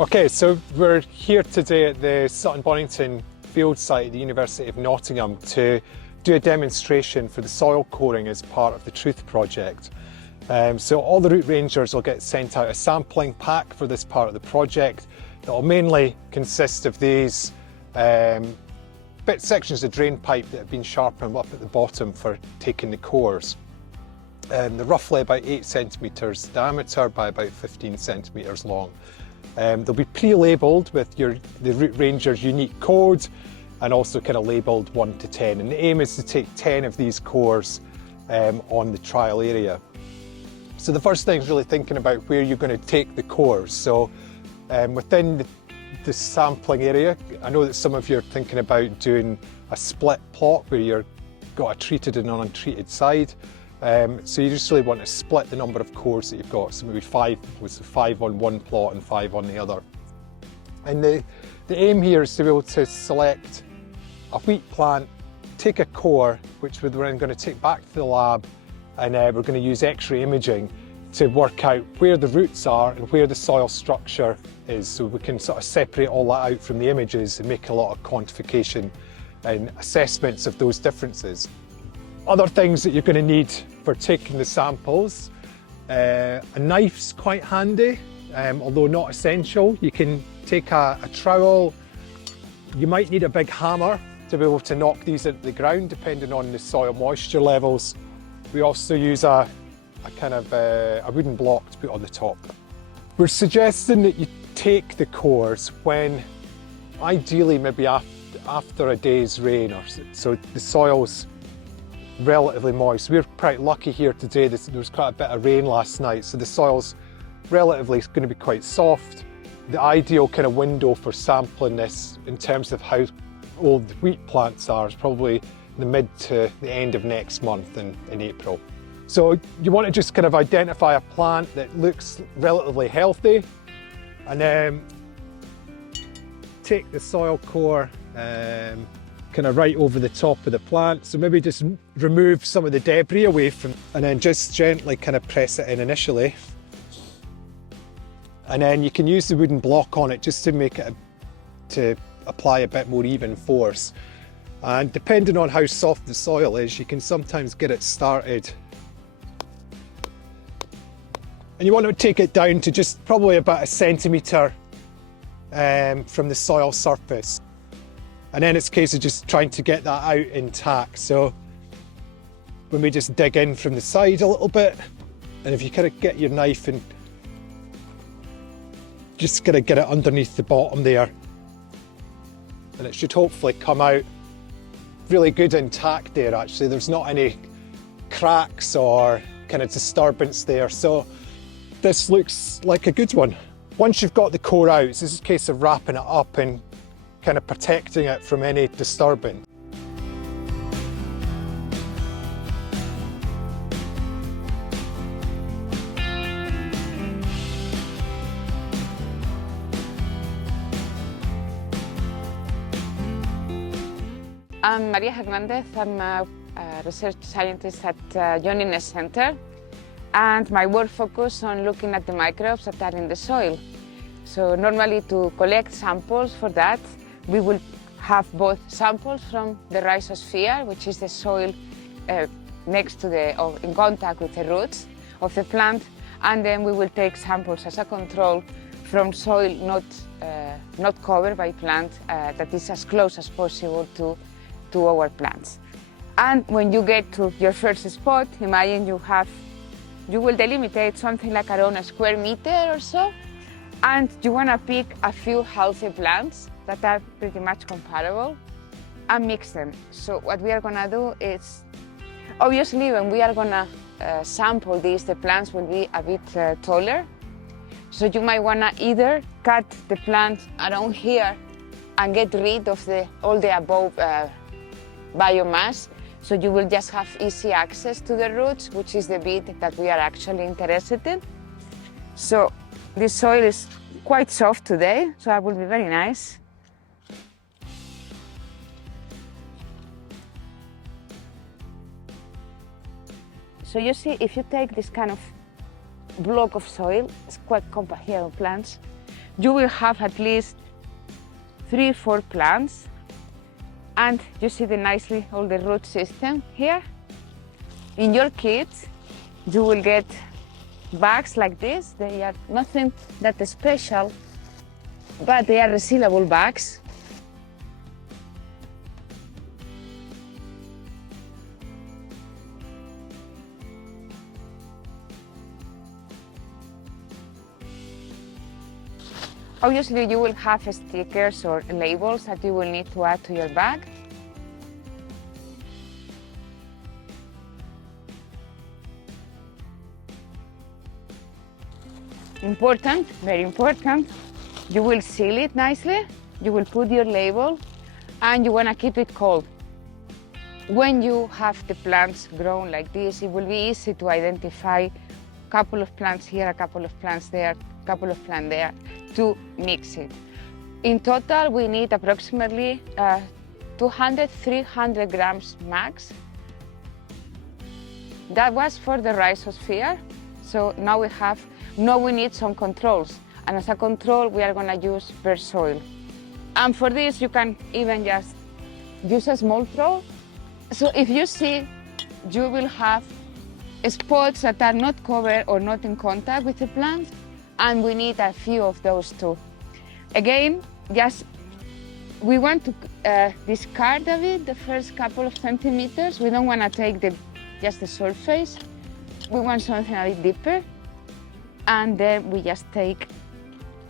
Okay, so we're here today at the Sutton Bonington field site at the University of Nottingham to do a demonstration for the soil coring as part of the Truth project. So all the route rangers will get sent out a sampling pack for this part of the project that will mainly consist of these sections of drain pipe that have been sharpened up at the bottom for taking the cores. They're roughly about 8 centimetres diameter by about 15 centimetres long. They'll be pre-labelled with the route ranger's unique code and also kind of labelled 1 to 10. And the aim is to take 10 of these cores on the trial area. So the first thing is really thinking about where you're going to take the cores. So within the sampling area, I know that some of you are thinking about doing a split plot where you've got a treated and an untreated side. So you just really want to split the number of cores that you've got. So maybe 5 on one plot and 5 on the other. And the aim here is to be able to select a wheat plant, take a core, which we're then going to take back to the lab, and we're going to use X-ray imaging to work out where the roots are and where the soil structure is. So we can sort of separate all that out from the images and make a lot of quantification and assessments of those differences. Other things that you're going to need for taking the samples, a knife's quite handy, although not essential. You can take a trowel. You might need a big hammer to be able to knock these into the ground, depending on the soil moisture levels. We also use a wooden block to put on the top. We're suggesting that you take the cores when, ideally maybe after a day's rain, or so the soil's relatively moist. We're quite lucky here today. There was quite a bit of rain last night, so the soil's relatively going to be quite soft. The ideal kind of window for sampling this in terms of how old the wheat plants are is probably the mid to the end of next month in April. So you want to just kind of identify a plant that looks relatively healthy, and then take the soil core kind of right over the top of the plant. So maybe just remove some of the debris away from, and then just gently kind of press it in initially. And then you can use the wooden block on it just to make it, to apply a bit more even force. And depending on how soft the soil is, you can sometimes get it started. And you want to take it down to just probably about 1 centimetre from the soil surface. And then it's a case of just trying to get that out intact. So when we just dig in from the side a little bit, and if you kind of get your knife and just kind of get it underneath the bottom there, and it should hopefully come out really good intact there actually. There's not any cracks or kind of disturbance there. So this looks like a good one. Once you've got the core out, this is a case of wrapping it up and kind of protecting it from any disturbance. I'm Maria Hernandez. I'm a research scientist at John Innes Center, and my work focuses on looking at the microbes that are in the soil. So normally to collect samples for that, we will have both samples from the rhizosphere, which is the soil next to or in contact with the roots of the plant, and then we will take samples as a control from soil not covered by plant that is as close as possible to our plants. And when you get to your first spot, imagine you will delimitate something like around a square meter or so, and you want to pick a few healthy plants that are pretty much comparable and mix them. So what we are going to do is, obviously when we are going to sample these, the plants will be a bit taller. So you might want to either cut the plant around here and get rid of all the above biomass, so you will just have easy access to the roots, which is the bit that we are actually interested in. So this soil is quite soft today, so that will be very nice. So you see, if you take this kind of block of soil, it's quite compact here on plants. you will have at least 3-4 plants. And you see nicely all the root system here. In your kits, you will get bags like this. They are nothing that special, but they are resealable bags. Obviously, you will have stickers or labels that you will need to add to your bag. Important, very important, you will seal it nicely, you will put your label, and you want to keep it cold. When you have the plants grown like this, it will be easy to identify a couple of plants here, a couple of plants there, a couple of plants there, to mix it. In total, we need approximately 200-300 grams max. That was for the rhizosphere. So now we need some controls. And as a control, we are going to use bare soil. And for this, you can even just use a small throw. So if you see, you will have spots that are not covered or not in contact with the plant, and we need a few of those too. Again, we want to discard a bit the first couple of centimeters. We don't want to take just the surface. We want something a bit deeper. And then we just take,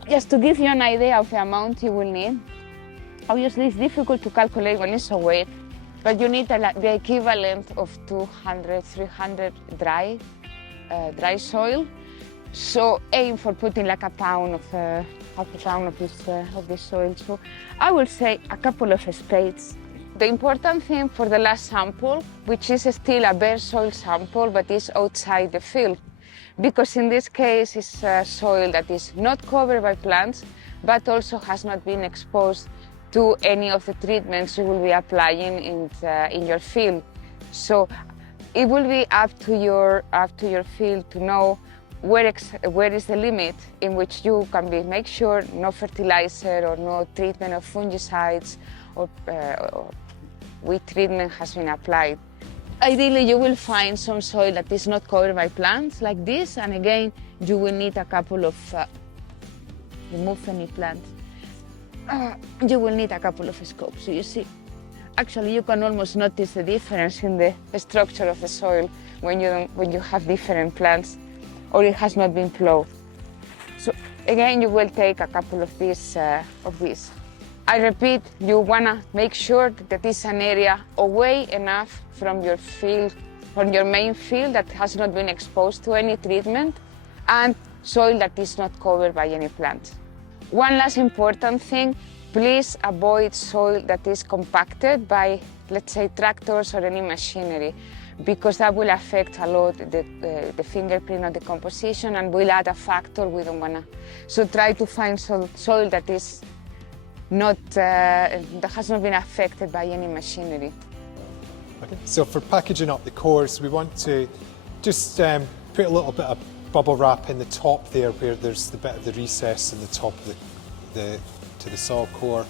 just to give you an idea of the amount you will need. Obviously, it's difficult to calculate when it's so wet, but you need the equivalent of 200-300 dry soil. So aim for putting like half a pound of this soil. So I will say a couple of spades. The important thing for the last sample, which is still a bare soil sample, but is outside the field, because in this case it's soil that is not covered by plants, but also has not been exposed to any of the treatments you will be applying in your field. So it will be up to your field to know where is the limit in which you can make sure no fertilizer or no treatment of fungicides or weed treatment has been applied. Ideally, you will find some soil that is not covered by plants like this, and again, you will need a couple of, remove any plants. You will need a couple of scopes. So you see, actually you can almost notice the difference in the structure of the soil when you have different plants or it has not been plowed. So again, you will take a couple of these. I repeat, you wanna make sure that it's an area away enough from your field, from your main field that has not been exposed to any treatment, and soil that is not covered by any plant. One last important thing, please avoid soil that is compacted by, let's say, tractors or any machinery, because that will affect a lot the fingerprint of the composition and will add a factor we don't wanna. So try to find soil that is not, that has not been affected by any machinery. Okay. So for packaging up the cores, we want to just put a little bit of bubble wrap in the top there where there's the bit of the recess in the top of to the soil core.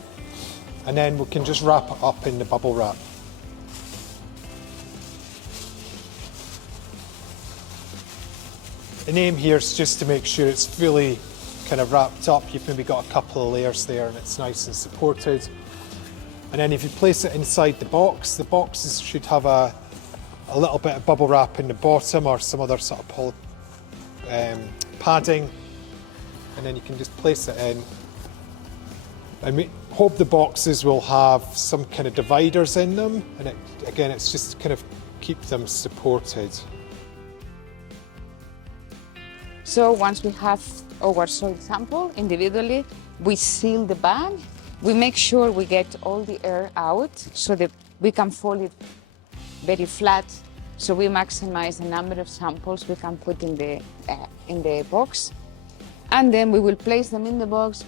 And then we can just wrap it up in the bubble wrap. The aim here is just to make sure it's fully kind of wrapped up. You've maybe got a couple of layers there and it's nice and supported. And then if you place it inside the boxes should have a little bit of bubble wrap in the bottom or some other sort of padding. And then you can just place it in. And we hope the boxes will have some kind of dividers in them. And again, it's just to kind of keep them supported. So once we have our soil sample individually, we seal the bag. We make sure we get all the air out so that we can fold it very flat. So we maximize the number of samples we can put in the box. And then we will place them in the box,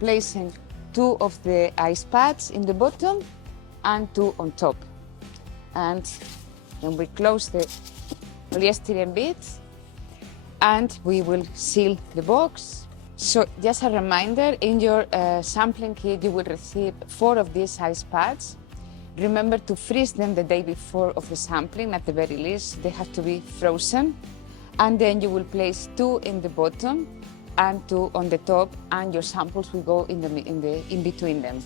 placing 2 of the ice pads in the bottom and 2 on top. And then we close the polyester bits and we will seal the box So just a reminder, in your sampling kit you will receive 4 of these ice pads. Remember to freeze them the day before of the sampling, at the very least. They have to be frozen. And then you will place 2 in the bottom and 2 on the top, and your samples will go in between them.